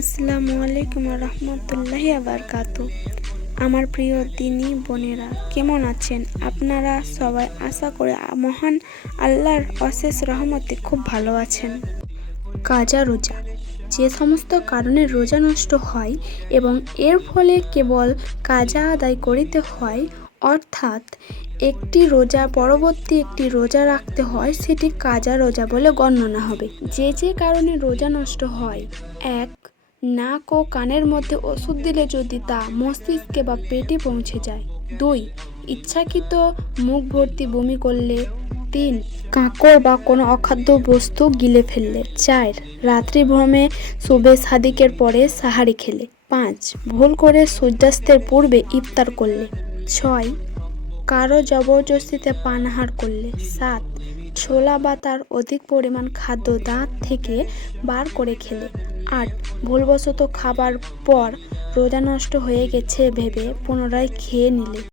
আসসালামু আলাইকুম রহমতুল্লাহি বারকাতু। আমার প্রিয় দিনী বোনেরা, কেমন আছেন আপনারা সবাই? আশা করি মহান আল্লাহর অশেষ রহমতে খুব ভালো আছেন। কাজা রোজা, যে সমস্ত কারণে রোজা নষ্ট হয় এবং এর ফলে কেবল কাজা আদায় করিতে হয়, অর্থাৎ একটি রোজা পরবর্তী একটি রোজা রাখতে হয়, সেটি কাজা রোজা বলে গণ্য হবে। যে কারণে রোজা নষ্ট হয়: 1. নাক ও কানের মধ্যে ওষুধ দিলে যদি তা মস্তিষ্কে বা পেটে পৌঁছে যায়। 2. ইচ্ছাকৃত মুখ ভর্তি বমি করলে। 3. কাঁকড় বা কোনো অখাদ্য বস্তু গিলে ফেললে। 4. রাত্রিভ্রমে শুবে সাদিকের পরে সাহারি খেলে। 5. ভুল করে সূর্যাস্তের পূর্বে ইফতার করলে। 6. কারো জবরদস্তিতে পানাহার করলে। 7. ছোলা বা তার অধিক পরিমাণ খাদ্য দাঁত থেকে বার করে খেলে। 8. ভুলবশত খাবার পর রোজা নষ্ট হয়ে গেছে ভেবে পুনরায় খেয়ে নিলে।